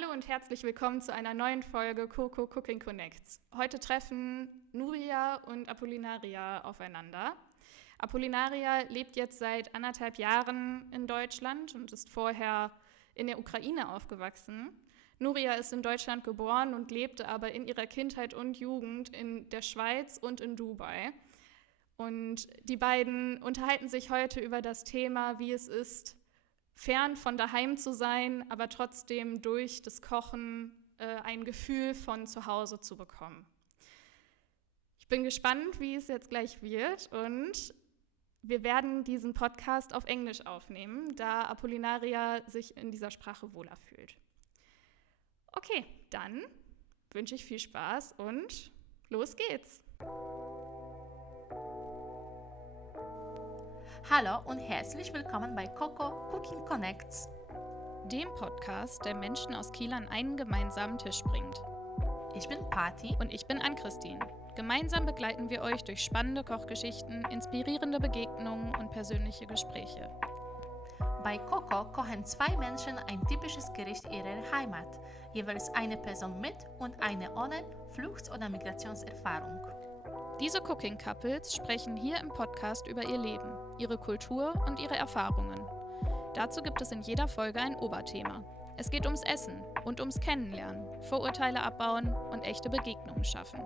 Hallo und herzlich willkommen zu einer neuen Folge CoCo-Cooking Connects. Heute treffen Nuria und Apollinariia aufeinander. Apollinariia lebt jetzt seit 1,5 Jahren in Deutschland und ist vorher in der Ukraine aufgewachsen. Nuria ist in Deutschland geboren und lebte aber in ihrer Kindheit und Jugend in der Schweiz und in Dubai. Und die beiden unterhalten sich heute über das Thema, wie es ist, fern von daheim zu sein, aber trotzdem durch das Kochen ein Gefühl von zu Hause zu bekommen. Ich bin gespannt, wie es jetzt gleich wird, und wir werden diesen Podcast auf Englisch aufnehmen, da Apollinariia sich in dieser Sprache wohler fühlt. Okay, dann wünsche ich viel Spaß und los geht's! Hallo und herzlich willkommen bei CoCo-Cooking Connects, dem Podcast, der Menschen aus Kiel an einen gemeinsamen Tisch bringt. Ich bin Patti und ich bin Ann-Christine. Gemeinsam begleiten wir euch durch spannende Kochgeschichten, inspirierende Begegnungen und persönliche Gespräche. Bei CoCo kochen 2 Menschen ein typisches Gericht ihrer Heimat, jeweils eine Person mit und eine ohne Flucht- oder Migrationserfahrung. Diese Cooking Couples sprechen hier im Podcast über ihr Leben, ihre Kultur und ihre Erfahrungen. Dazu gibt es in jeder Folge ein Oberthema. Es geht ums Essen und ums Kennenlernen, Vorurteile abbauen und echte Begegnungen schaffen.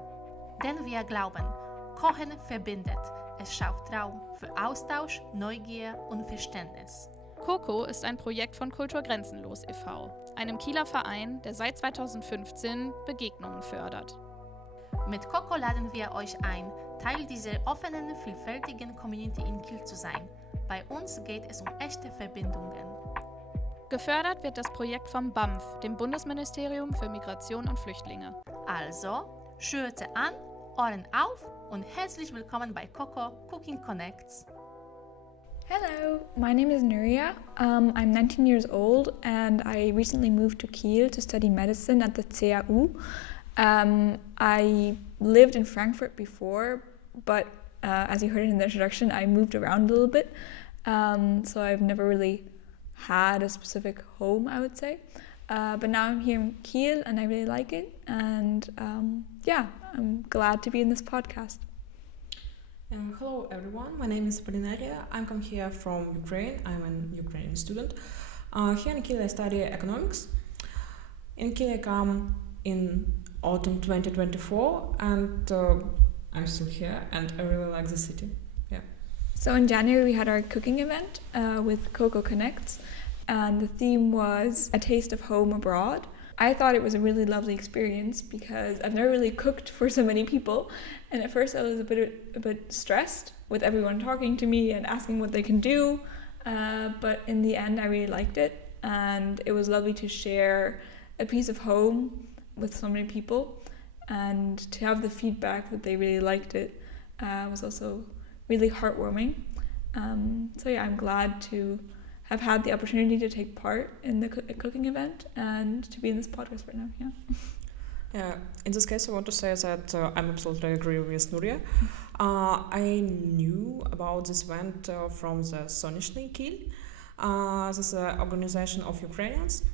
Denn wir glauben, Kochen verbindet. Es schafft Raum für Austausch, Neugier und Verständnis. CoCo ist ein Projekt von kulturgrenzenlos e.V., einem Kieler Verein, der seit 2015 Begegnungen fördert. Mit CoCo laden wir euch ein, Teil dieser offenen, vielfältigen Community in Kiel zu sein. Bei uns geht es um echte Verbindungen. Gefördert wird das Projekt vom BAMF, dem Bundesministerium für Migration und Flüchtlinge. Also, Schürze an, Ohren auf und herzlich willkommen bei CoCo-Cooking Connects. Hello, my name is Nuria. I'm 19 years old and I recently moved to Kiel to study medicine at the CAU. I lived in Frankfurt before, but as you heard in the introduction, I moved around a little bit. So I've never really had a specific home, I would say. But now I'm here in Kiel and I really like it. And I'm glad to be in this podcast. Hello everyone, my name is Apollinariia. I come here from Ukraine. I'm an Ukrainian student. Here in Kiel I study economics. In Kiel I come in autumn 2024 and I'm still here and I really like the city. Yeah. So in January we had our cooking event with CoCo Connects, and the theme was a taste of home abroad. I thought it was a really lovely experience because I've never really cooked for so many people, and at first I was a bit stressed with everyone talking to me and asking what they can do, but in the end I really liked it, and it was lovely to share a piece of home with so many people, and to have the feedback that they really liked it was also really heartwarming. I'm glad to have had the opportunity to take part in the cooking event and to be in this podcast right now. Yeah. In this case, I want to say that I'm absolutely agree with Nuria. I knew about this event from the Sonyashni Kiel. This is an organization of Ukrainians.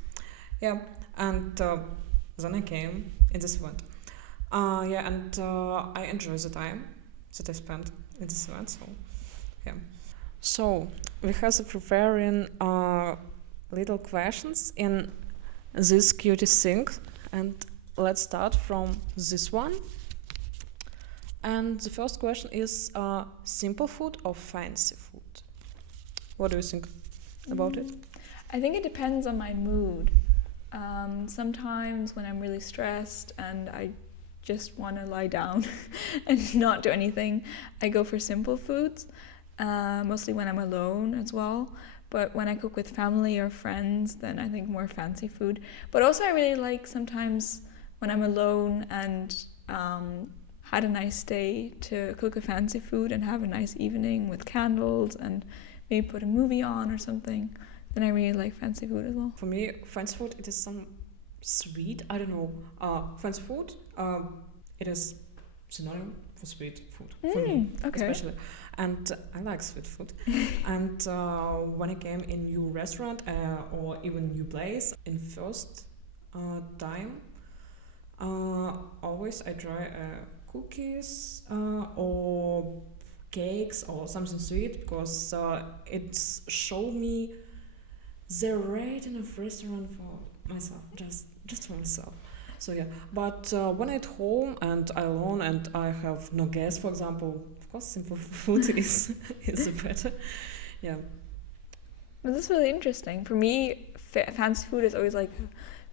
Yeah, and then I came in this event. I enjoy the time that I spent in this event. So, yeah. So we have preparing little questions in this cutie thing, and let's start from this one. And the first question is simple food or fancy food? What do you think about it? I think it depends on my mood. Sometimes when I'm really stressed and I just want to lie down and not do anything, I go for simple foods. Mostly when I'm alone as well, but when I cook with family or friends, then I think more fancy food. But also I really like sometimes when I'm alone and had a nice day to cook a fancy food and have a nice evening with candles and maybe put a movie on or something. Then I really like fancy food as well. For me, fancy food, it is some sweet, I don't know, fancy food, it is synonym for sweet food for me, okay. Especially. And I like sweet food. And when I came in new restaurant or even new place, in first time. Always I try cookies or cakes or something sweet because it's show me the rating of restaurant for myself, just for myself. So yeah, but when at home and I alone and I have no guests, for example, of course, simple food is better. Yeah. Well, that's really interesting. For me, fancy food is always like a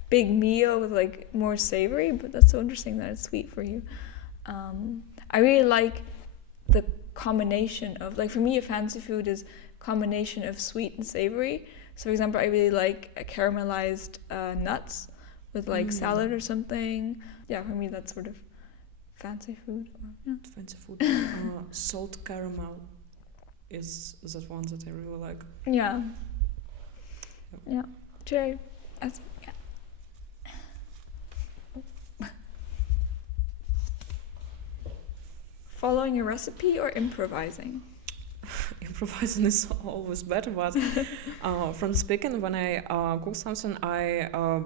big meal with like more savory, but that's so interesting that it's sweet for you. I really like the combination of, like, for me, a fancy food is combination of sweet and savory. So, for example, I really like caramelized nuts with like salad or something. Yeah, for me, that's sort of fancy food. Fancy food. Salt caramel is that one that I really like. Yeah. Yeah. Cherry. That's, yeah. Following a recipe or improvising? Improvising is always better, but from the beginning, when I cook something, I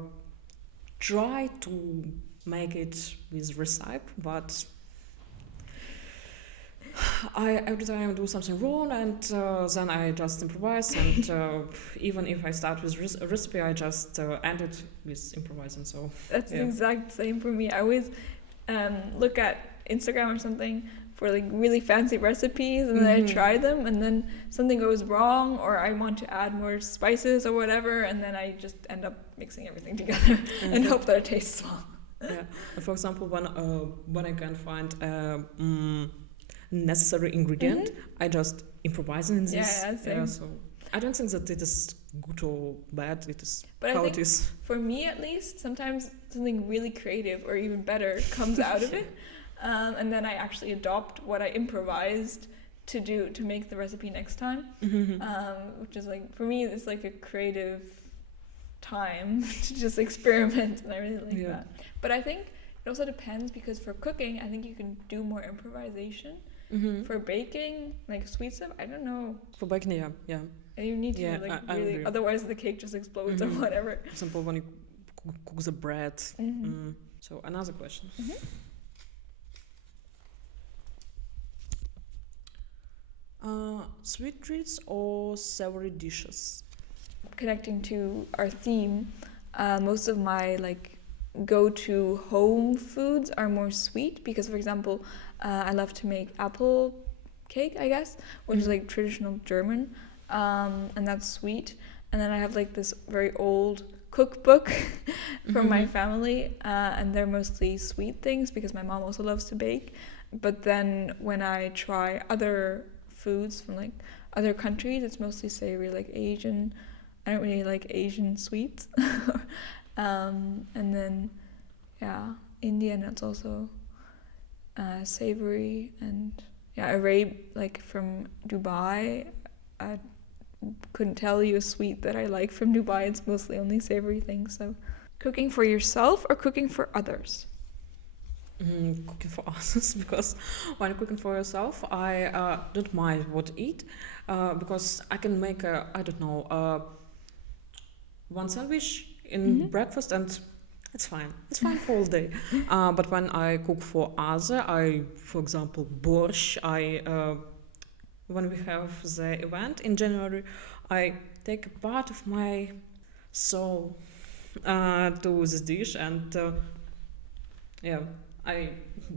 try to make it with recipe, but I every time do something wrong, and then I just improvise, and even if I start with a recipe, I just end it with improvising. So that's the exact same for me. I always look at Instagram or something for like really fancy recipes, and then I try them, and then something goes wrong, or I want to add more spices or whatever, and then I just end up mixing everything together and hope that it tastes well. Yeah. For example, when I can't find necessary ingredient, I just improvise in this. Yeah, so I don't think that it is good or bad. It is but how I think it is. For me, at least, sometimes something really creative or even better comes out of it. And then I actually adopt what I improvised to make the recipe next time, which is like, for me, it's like a creative time to just experiment, and I really like that. But I think it also depends, because for cooking, I think you can do more improvisation. For baking, like sweet stuff, I don't know. For baking, yeah. And you need to I really, agree. otherwise the cake just explodes or whatever. For example, when you cook the bread. So another question. Sweet treats or savory dishes? Connecting to our theme, most of my like go-to home foods are more sweet, because, for example, I love to make apple cake, I guess, which is like traditional German, and that's sweet. And then I have like this very old cookbook from my family, and they're mostly sweet things, because my mom also loves to bake. But then when I try other foods from like other countries, it's mostly savory, like Asian. I don't really like Asian sweets. And then Indian, it's also savory. And like from Dubai, I couldn't tell you a sweet that I like from Dubai. It's mostly only savory things. So cooking for yourself or cooking for others? Cooking for others, because when cooking for yourself, I don't mind what to eat, because I can make one sandwich in breakfast, and it's fine. It's fine for all day. But when I cook for other, for example, borscht, when we have the event in January, I take a part of my soul to this dish, and I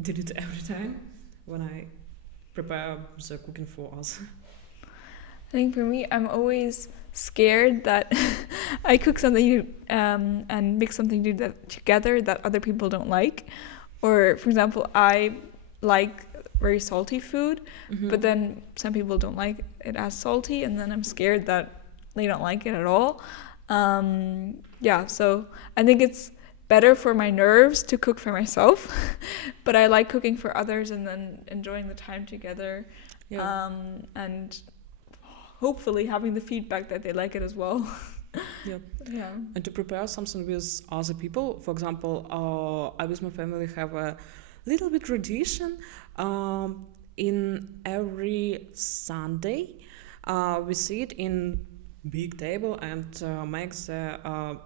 did it every time when I prepare the cooking for us. I think for me, I'm always scared that I cook something and mix something together that other people don't like. Or, for example, I like very salty food, but then some people don't like it as salty, and then I'm scared that they don't like it at all. So I think it's better for my nerves to cook for myself, but I like cooking for others and then enjoying the time together, and hopefully having the feedback that they like it as well. And to prepare something with other people, for example, I with my family have a little bit tradition. In every Sunday we sit in big table and make the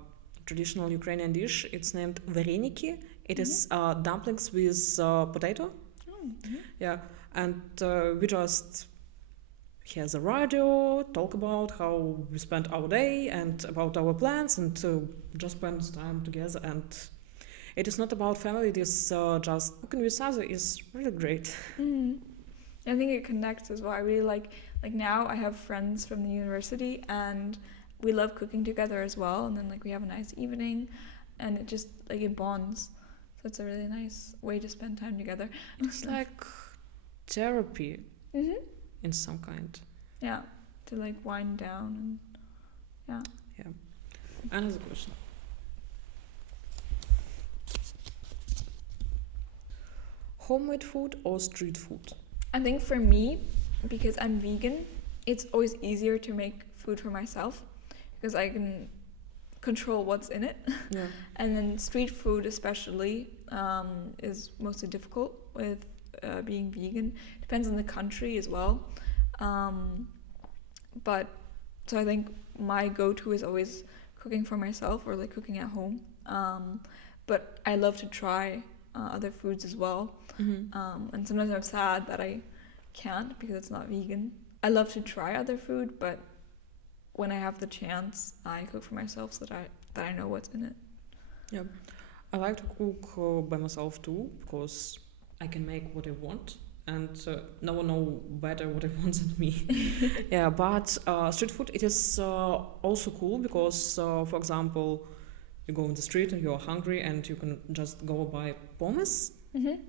traditional Ukrainian dish. It's named vareniki. It is dumplings with potato. Yeah, and we just hear the radio, talk about how we spent our day and about our plans, and just spend time together. And it is not about family. It is just cooking with other is really great. I think it connects as well. I really like now I have friends from the university and we love cooking together as well, and then like we have a nice evening and it just like it bonds. So it's a really nice way to spend time together. It's like therapy in some kind. Yeah, to like wind down and Yeah. Another question. Homemade food or street food? I think for me, because I'm vegan, it's always easier to make food for myself because I can control what's in it. Yeah. And then street food especially is mostly difficult with being vegan. Depends on the country as well. But so I think my go-to is always cooking for myself or like cooking at home. But I love to try other foods as well. And sometimes I'm sad that I can't because it's not vegan. I love to try other food, but when I have the chance, I cook for myself so that I know what's in it. Yeah, I like to cook by myself too because I can make what I want, and no one know better what I want than me. Yeah, but street food it is also cool because, for example, you go on the street and you're hungry and you can just go buy pommes.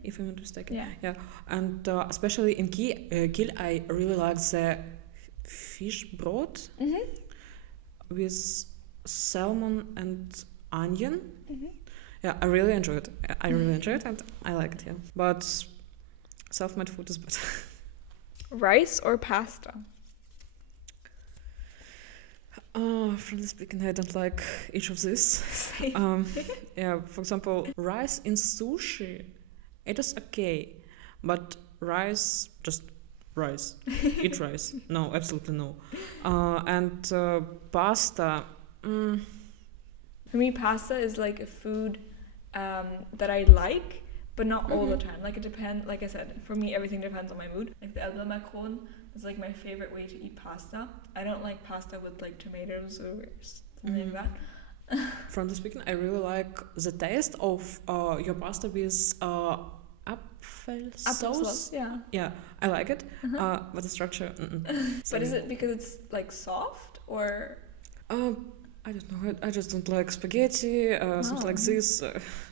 If I'm not mistaken. Yeah. And especially in Kiel, I really like the fish broth with salmon and onion. Yeah, I really enjoy it. And I like it, yeah. But self-made food is better. Rice or pasta? Frankly speaking, I don't like each of these. Yeah, for example, rice in sushi, it is okay, but rice, just rice. Eat rice. No, absolutely no. And pasta. For me, pasta is like a food that I like, but not all the time. Like it depends. Like I said, for me, everything depends on my mood. Like the Elbe-Macaron is like my favorite way to eat pasta. I don't like pasta with like tomatoes or something like that. Frankly speaking, I really like the taste of your pasta with applesauce. Yeah. Yeah, I like it. But the structure. But is it because it's like soft or? I don't know. I just don't like spaghetti. Something like this.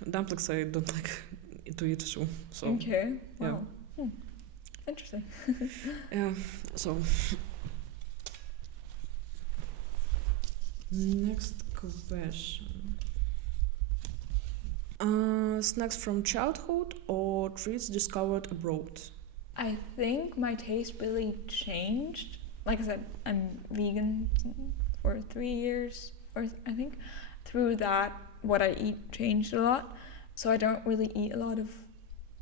Dumplings I don't like to eat too. So. Okay. Wow. Yeah. Interesting. Yeah. So. Next question. Snacks from childhood or treats discovered abroad? I think my taste really changed. Like I said, I'm vegan for 3 years, or I think through that, what I eat changed a lot. So I don't really eat a lot of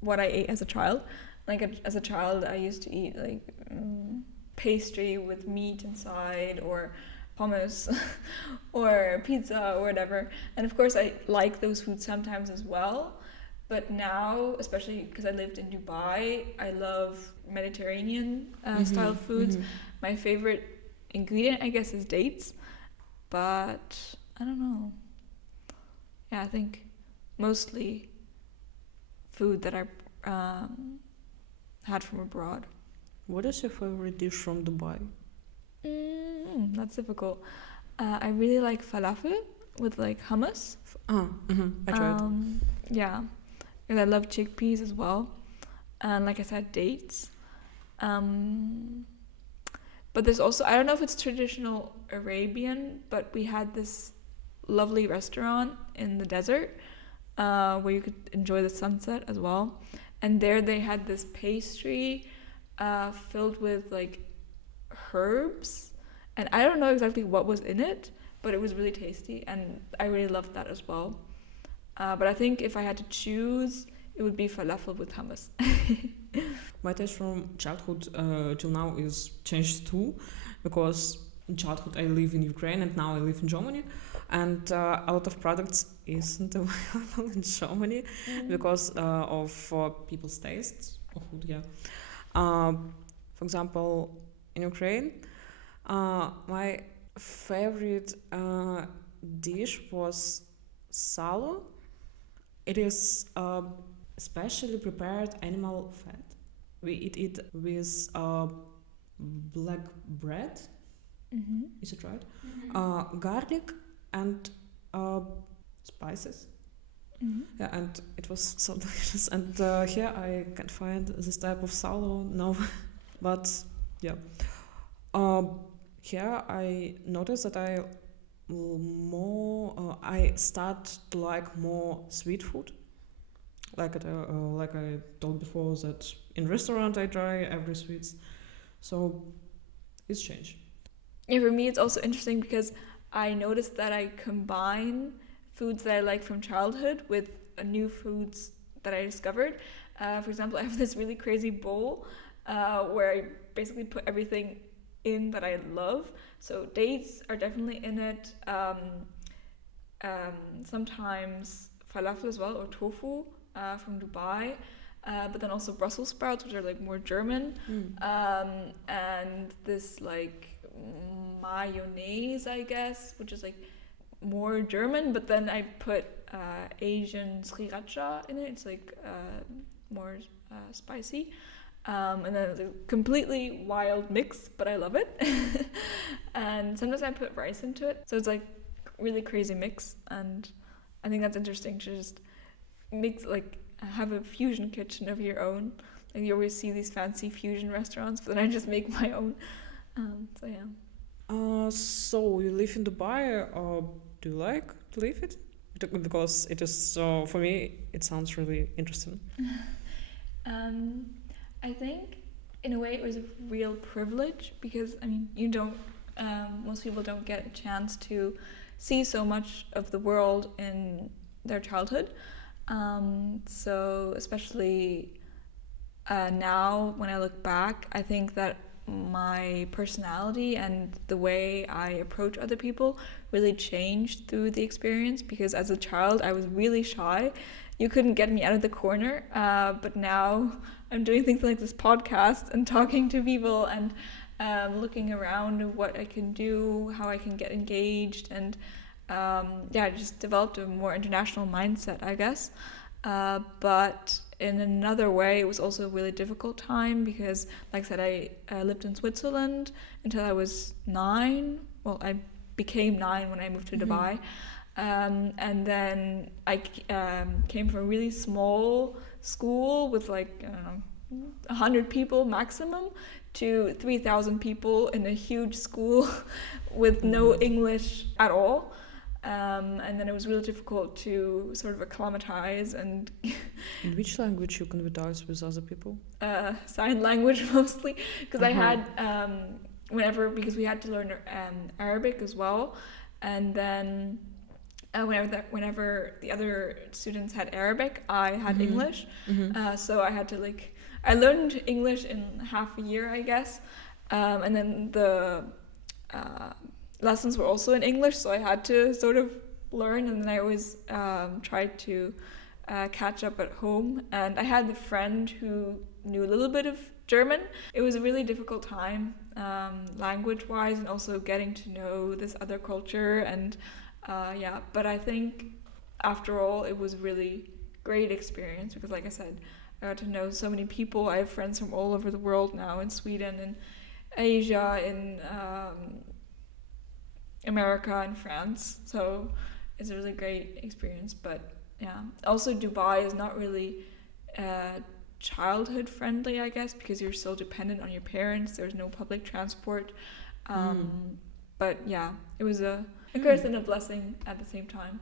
what I ate as a child. Like as a child, I used to eat like pastry with meat inside, or hummus or pizza or whatever, and of course I like those foods sometimes as well, but now, especially because I lived in Dubai, I love Mediterranean style foods. My favorite ingredient, I guess, is dates, but I don't know. Yeah, I think mostly food that I had from abroad. What is your favorite dish from Dubai? That's difficult. I really like falafel with like hummus. I tried. Yeah, and I love chickpeas as well. And like I said, dates. But there's also, I don't know if it's traditional Arabian, but we had this lovely restaurant in the desert where you could enjoy the sunset as well. And there they had this pastry filled with like herbs, and I don't know exactly what was in it, but it was really tasty and I really loved that as well. But I think if I had to choose, it would be falafel with hummus. My taste from childhood till now is changed too, because in childhood I live in Ukraine and now I live in Germany, and a lot of products isn't available in Germany because of people's tastes of food. Yeah. For example, in Ukraine, my favorite dish was salo. It is specially prepared animal fat. We eat it with black bread. Is it right? Garlic and spices. Yeah, and it was so delicious. And here I can't find this type of salo now. But yeah, here I noticed that I start to like more sweet food. Like I told before, that in restaurant I try every sweets. So it's changed. Yeah, for me it's also interesting because I noticed that I combine foods that I like from childhood with new foods that I discovered. For example, I have this really crazy bowl where I basically put everything in that I love. So dates are definitely in it. Sometimes falafel as well, or tofu from Dubai. But then also Brussels sprouts, which are like more German. And this like mayonnaise, I guess, which is like more German, but then I put Asian sriracha in it. It's like more spicy. And then it's a completely wild mix, but I love it. And sometimes I put rice into it. So it's like really crazy mix. And I think that's interesting to just mix, like have a fusion kitchen of your own. Like you always see these fancy fusion restaurants, but then I just make my own. So yeah. So you live in Dubai, or do you like to live it? Because it is, for me, it sounds really interesting. I think in a way it was a real privilege because, I mean, you don't, most people don't get a chance to see so much of the world in their childhood. So especially now when I look back, I think that my personality and the way I approach other people really changed through the experience, because as a child I was really shy. You couldn't get me out of the corner, but now I'm doing things like this podcast and talking to people and looking around at what I can do, how I can get engaged, and I just developed a more international mindset, I guess. But in another way, it was also a really difficult time because, like I said, I lived in Switzerland until I was 9. Well, I became 9 when I moved to Dubai. And then I came from a really small school with like, I don't know, 100 people maximum to 3,000 people in a huge school with no English at all. And then it was really difficult to sort of acclimatize and... In which language you converse with other people? Sign language mostly, because I had, because we had to learn Arabic as well, and then whenever the other students had Arabic, I had English, so I had to I learned English in half a year, I guess, and then the lessons were also in English, so I had to sort of learn, and then I always tried to catch up at home. And I had a friend who knew a little bit of German. It was a really difficult time, language-wise, and also getting to know this other culture. And but I think after all, it was a really great experience because, like I said, I got to know so many people. I have friends from all over the world now, in Sweden, in Asia, in America, and France. So it's a really great experience. But yeah, also Dubai is not really childhood friendly, I guess, because you're so dependent on your parents. There's no public transport. But yeah, it was a curse and a blessing at the same time.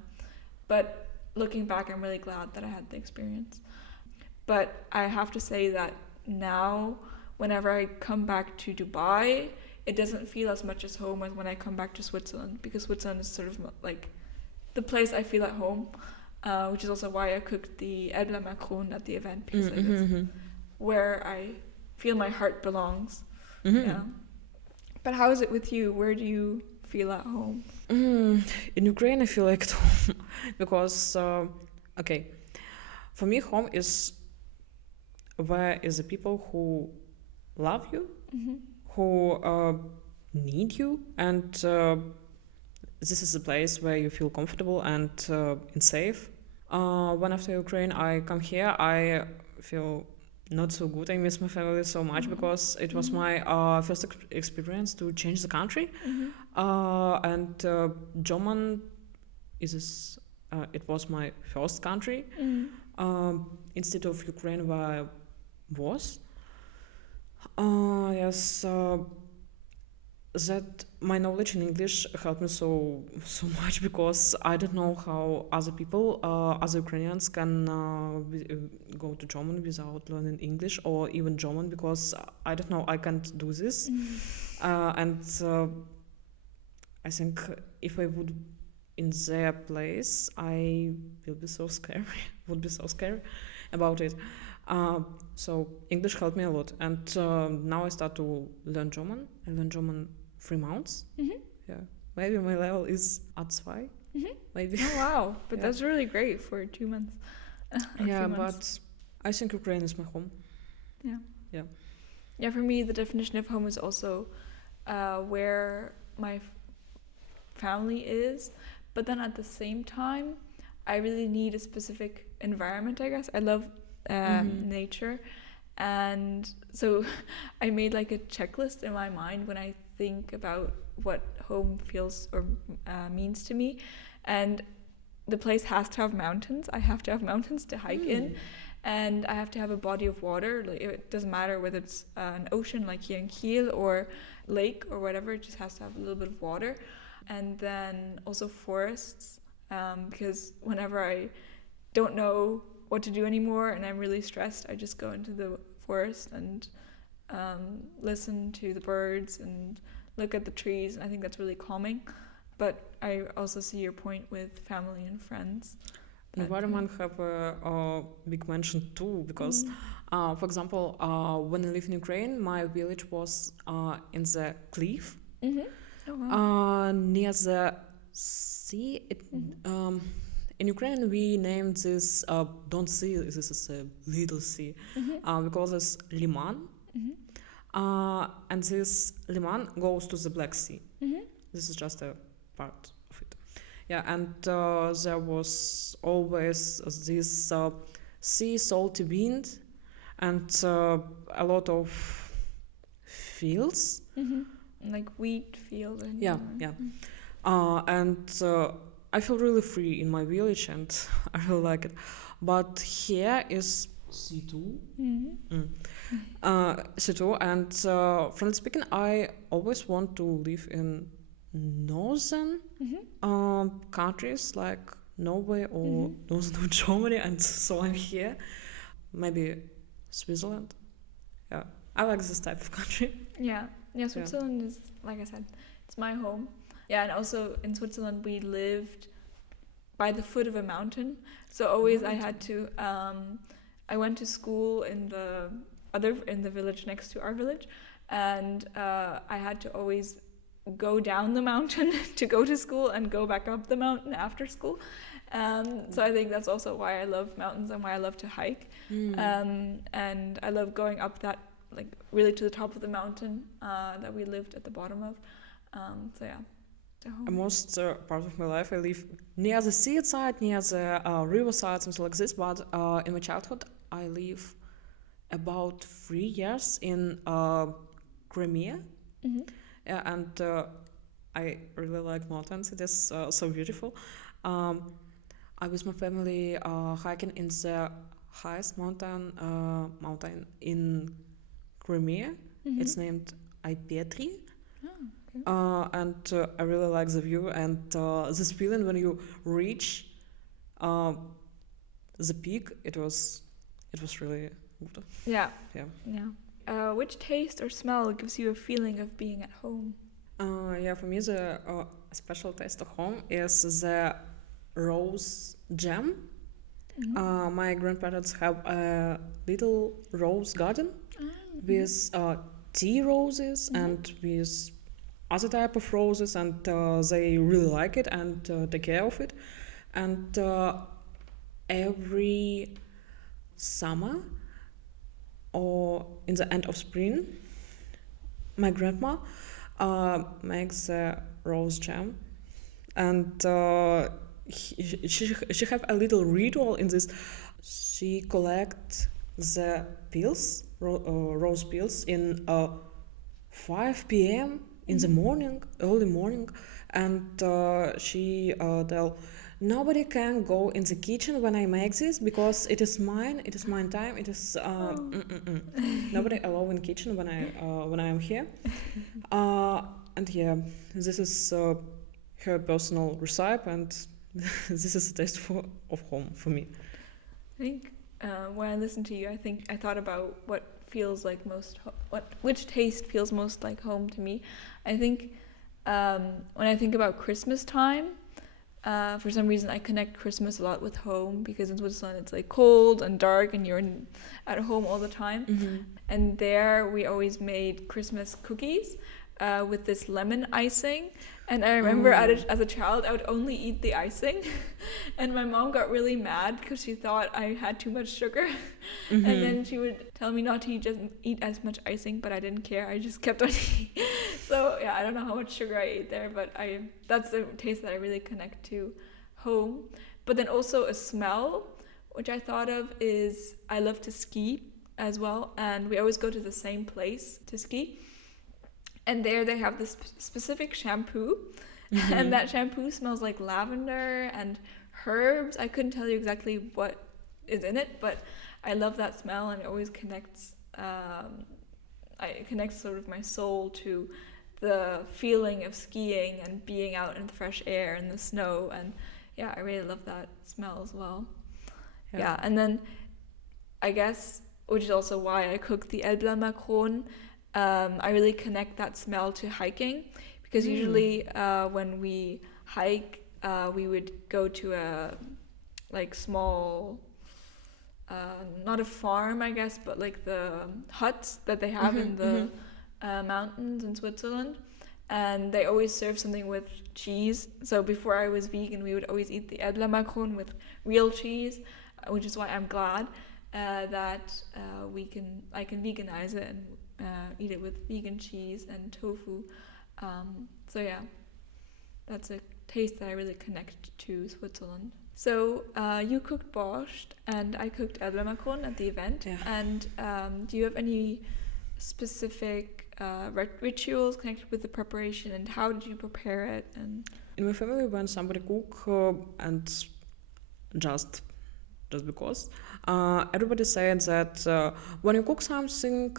But looking back, I'm really glad that I had the experience. But I have to say that now, whenever I come back to Dubai, it doesn't feel as much as home as when I come back to Switzerland, because Switzerland is sort of like the place I feel at home, which is also why I cooked the Elbler Macaron at the event, because it's where I feel my heart belongs. Yeah. But how is it with you? Where do you feel at home? In Ukraine, I feel like at home because, for me, home is where is the people who love you, who need you, and this is a place where you feel comfortable and safe. When after Ukraine I come here, I feel not so good. I miss my family so much because it was my first experience to change the country. And German it was my first country instead of Ukraine where I was. Yes, that my knowledge in English helped me so much because I don't know how other people, other Ukrainians can go to German without learning English or even German, because I don't know, I can't do this. And I think if I would in their place, I would be so scary about it. So English helped me a lot, and now I start to learn German. I learned German 3 months. Yeah, maybe my level is A2, maybe. Oh wow, but that's really great for 2 months. Yeah, but I think Ukraine is my home. Yeah, for me the definition of home is also where my family is, but then at the same time I really need a specific environment, I guess. I love nature, and so I made like a checklist in my mind when I think about what home feels or means to me, and the place has to have mountains. I have to have mountains to hike in, and I have to have a body of water. Like, it doesn't matter whether it's an ocean like here in Kiel or lake or whatever, it just has to have a little bit of water. And then also forests, because whenever I don't know what to do anymore and I'm really stressed, I just go into the forest and listen to the birds and look at the trees, and I think that's really calming. But I also see your point with family and friends. Environment have a big mention too, because for example, when I live in Ukraine, my village was in the cliff. Oh, wow. Near the sea. In Ukraine, we named this Don't Sea. This is a little sea. We call this Liman. And this Liman goes to the Black Sea. This is just a part of it. Yeah, and there was always this sea, salty wind, and a lot of fields. Like wheat field. And and I feel really free in my village, and I really like it. But here is C2. C2, and frankly speaking, I always want to live in northern countries like Norway or northern Germany, and so I'm here. Maybe Switzerland. Yeah, I like this type of country. Yeah, Switzerland is, like I said, it's my home. Yeah, and also in Switzerland we lived by the foot of a mountain. So always I had to, I went to school in the village next to our village, and I had to always go down the mountain to go to school and go back up the mountain after school. So I think that's also why I love mountains and why I love to hike. And I love going up that, like, really to the top of the mountain that we lived at the bottom of. So yeah. Most part of my life I live near the seaside, near the riverside, something like this. But in my childhood I live about 3 years in Crimea. And I really like mountains. It is so beautiful. I with my family hiking in the highest mountain in Crimea. It's named Ipetri. And I really like the view and this feeling when you reach the peak. It was really good. Yeah. Which taste or smell gives you a feeling of being at home? For me the special taste of home is the rose jam. My grandparents have a little rose garden with tea roses and with other type of roses, and they really like it and take care of it. And every summer or in the end of spring, my grandma makes rose jam, and she have a little ritual in this. She collects the peels, rose peels, in 5 p.m. in the morning, early morning, and she tell nobody can go in the kitchen when I make this because it is mine time. It is nobody allowed in kitchen when I am here. And yeah, this is her personal recipe, and this is a taste of home for me. I think when I listened to you, I thought about what feels like which taste feels most like home to me. I think when I think about Christmas time, for some reason I connect Christmas a lot with home, because in Switzerland it's like cold and dark and you're at home all the time. Mm-hmm. And there we always made Christmas cookies with this lemon icing. And I remember as a child I would only eat the icing and my mom got really mad because she thought I had too much sugar. Mm-hmm. And then she would tell me not to eat as much icing, but I didn't care. I just kept on eating. So yeah, I don't know how much sugar I ate there, but that's the taste that I really connect to home. But then also a smell, which I thought of, is I love to ski as well, and we always go to the same place to ski. And there they have this specific shampoo, mm-hmm. and that shampoo smells like lavender and herbs. I couldn't tell you exactly what is in it, but I love that smell, and it always connects sort of my soul to the feeling of skiing and being out in the fresh air and the snow. And yeah, I really love that smell as well. Yeah, and then I guess, which is also why I cooked the Elbler I really connect that smell to hiking, because usually when we hike, we would go to a like small, not a farm I guess, but like the huts that they have in the mountains in Switzerland, and they always serve something with cheese. So before I was vegan, we would always eat the Edler with real cheese, which is why I'm glad that I can veganize it and eat it with vegan cheese and tofu. So yeah, that's a taste that I really connect to Switzerland. So you cooked borscht and I cooked Erdbeermakronen at the event. Yeah. And do you have any specific rituals connected with the preparation, and how did you prepare it? And in my family, when somebody cook and just because everybody said that when you cook something,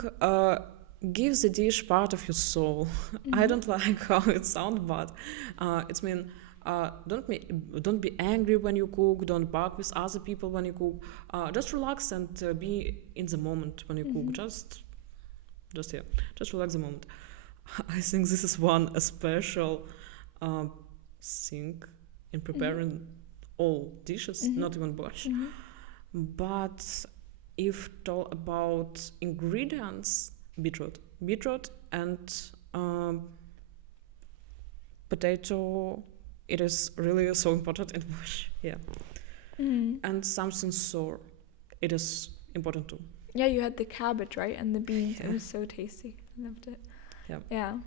give the dish part of your soul. Mm-hmm. I don't like how it sounds, but it's mean don't be angry when you cook, don't bark with other people when you cook, just relax and be in the moment when you cook. Just relax the moment. I think this is one special thing in preparing all dishes, not even borscht. But if talk about ingredients, beetroot and potato, it is really so important in borscht. Yeah. And something sour, it is important too. Yeah, you had the cabbage, right? And the beans. Yeah. It was so tasty. I loved it. Yeah.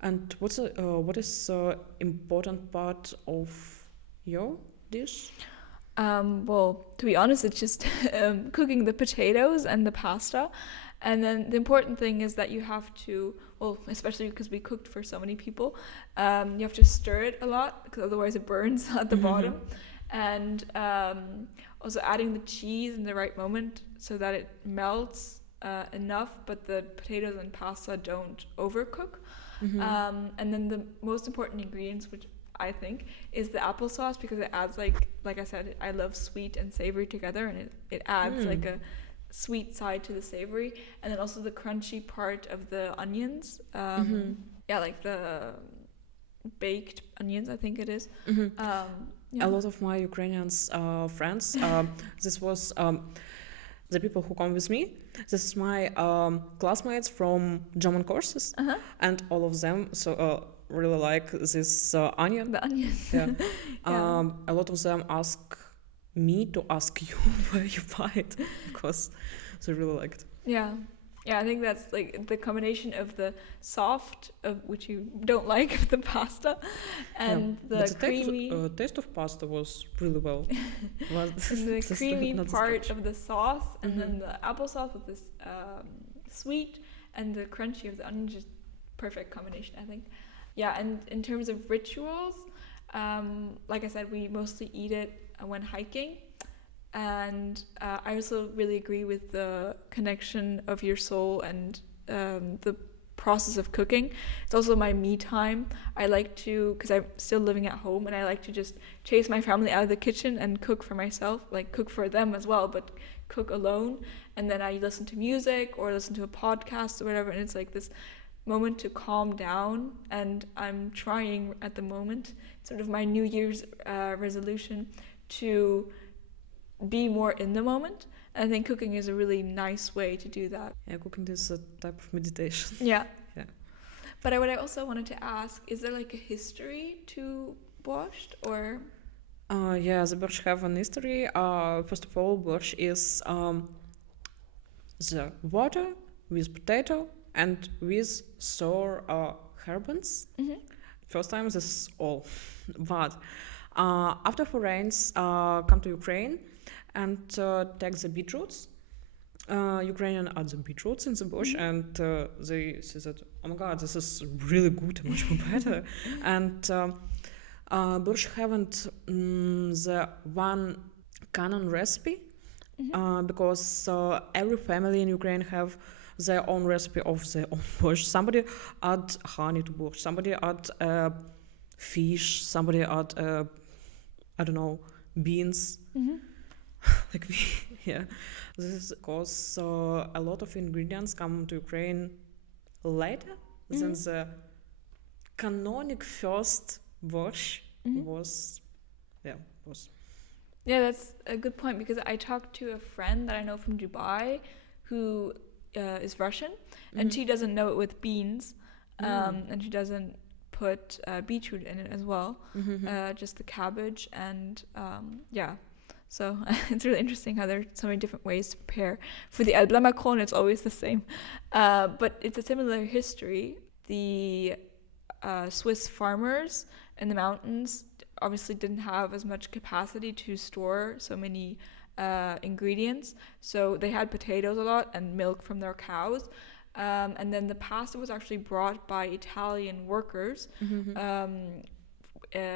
And what is important part of your dish? Well, to be honest, it's just cooking the potatoes and the pasta. And then the important thing is that you have to, well, especially because we cooked for so many people, you have to stir it a lot, because otherwise it burns at the bottom. And also adding the cheese in the right moment so that it melts enough, but the potatoes and pasta don't overcook. And then the most important ingredients, which I think, is the applesauce, because it adds like I said, I love sweet and savory together, and it adds like a sweet side to the savory, and then also the crunchy part of the onions. Yeah, like the baked onions, I think it is. Yeah. A lot of my Ukrainian friends, this was the people who come with me. This is my classmates from German courses, and all of them really like this onion. The onion. Yeah. A lot of them ask me to ask you where you buy it because they really like it. Yeah. Yeah, I think that's like the combination of the soft, of which you don't like, of the pasta, and the creamy. The taste of pasta was really well. And the creamy part of the sauce, and then the applesauce with this sweet, and the crunchy of the onion, just perfect combination, I think. Yeah, and in terms of rituals, like I said, we mostly eat it when hiking. And I also really agree with the connection of your soul and the process of cooking. It's also my me time. I like to, because I'm still living at home, and I like to just chase my family out of the kitchen and cook for myself, like cook for them as well, but cook alone. And then I listen to music or listen to a podcast or whatever, and it's like this moment to calm down. And I'm trying at the moment, sort of my New Year's resolution, to be more in the moment. And I think cooking is a really nice way to do that. Yeah, cooking is a type of meditation. Yeah. Yeah. But what I also wanted to ask, is there like a history to borscht, or? Yeah, the borscht have an history. First of all, borscht is the water with potato and with sour herbs. First time this is all. But after foreigners come to Ukraine and take the beetroots, Ukrainian add the beetroots in the borscht, and they say that, oh my god, this is really good, much more better. And borscht haven't the one canon recipe, because every family in Ukraine have their own recipe of their own borscht. Somebody add honey to borscht, somebody add fish, somebody add I don't know, beans. Like me. Yeah, this is because a lot of ingredients come to Ukraine later than the canonic first borscht was. Yeah, that's a good point, because I talked to a friend that I know from Dubai who is Russian, and she doesn't know it with beans, and she doesn't put beetroot in it as well, just the cabbage, and so it's really interesting how there are so many different ways to prepare. For the Elblamakrone, it's always the same, but it's a similar history. The Swiss farmers in the mountains obviously didn't have as much capacity to store so many ingredients, so they had potatoes a lot and milk from their cows. And then the pasta was actually brought by Italian workers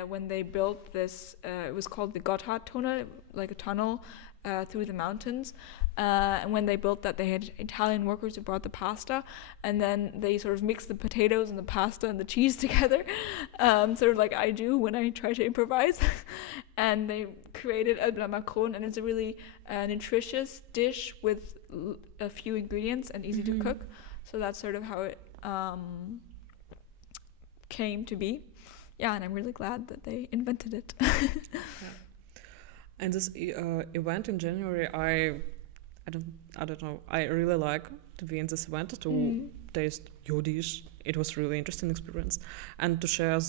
when they built this, it was called the Gotthardtunnel, like a tunnel through the mountains. And when they built that, they had Italian workers who brought the pasta, and then they sort of mixed the potatoes and the pasta and the cheese together, sort of like I do when I try to improvise. And they created Elblamakrone, and it's a really nutritious dish with a few ingredients and easy to cook. So that's sort of how it came to be. Yeah, and I'm really glad that they invented it. And this event in January, I don't know, I really like to be in this event to taste your dish. It was really interesting experience, and to share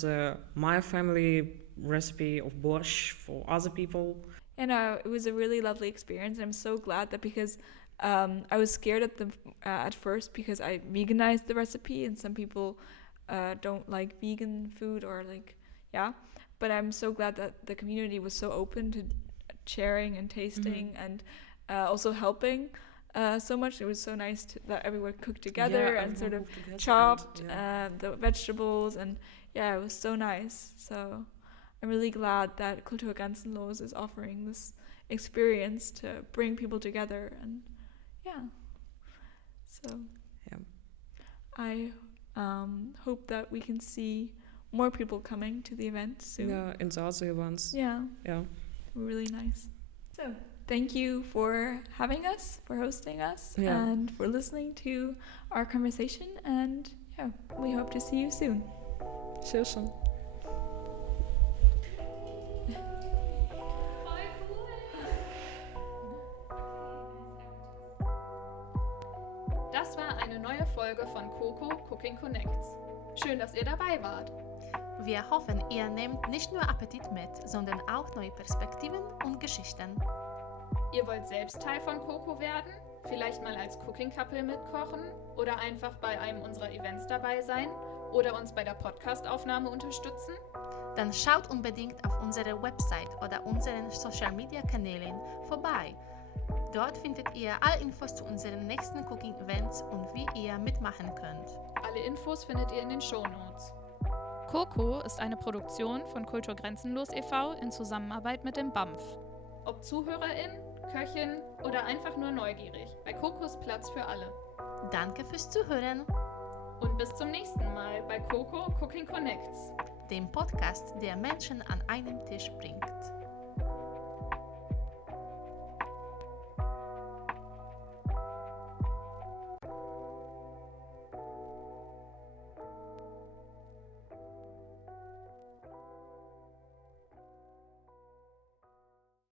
my family recipe of borscht for other people. And it was a really lovely experience. I'm so glad that, because I was scared at first because I veganized the recipe, and some people don't like vegan food, or but I'm so glad that the community was so open to sharing and tasting and also helping so much. It was so nice that everyone cooked together and sort of chopped the vegetables, and it was so nice. So I'm really glad that kulturgrenzenlos is offering this experience to bring people together, and I hope that we can see more people coming to the event soon. Yeah, in the other events. Yeah. Really nice. So thank you for having us, for hosting us, and for listening to our conversation. And we hope to see you soon. See you soon. eine neue Folge von CoCo-Cooking Connects. Schön, dass ihr dabei wart. Wir hoffen, ihr nehmt nicht nur Appetit mit, sondern auch neue Perspektiven und Geschichten. Ihr wollt selbst Teil von CoCo werden? Vielleicht mal als Cooking Couple mitkochen oder einfach bei einem unserer Events dabei sein oder uns bei der Podcast-Aufnahme unterstützen? Dann schaut unbedingt auf unsere Website oder unseren Social-Media-Kanälen vorbei. Dort findet ihr alle Infos zu unseren nächsten Cooking-Events und wie ihr mitmachen könnt. Alle Infos findet ihr in den Shownotes. CoCo ist eine Produktion von Kulturgrenzenlos e.V. in Zusammenarbeit mit dem BAMF. Ob ZuhörerInnen, Köchin oder einfach nur neugierig, bei CoCo ist Platz für alle. Danke fürs Zuhören, Und bis zum nächsten Mal bei CoCo-Cooking Connects. dem Podcast, der Menschen an einen Tisch bringt.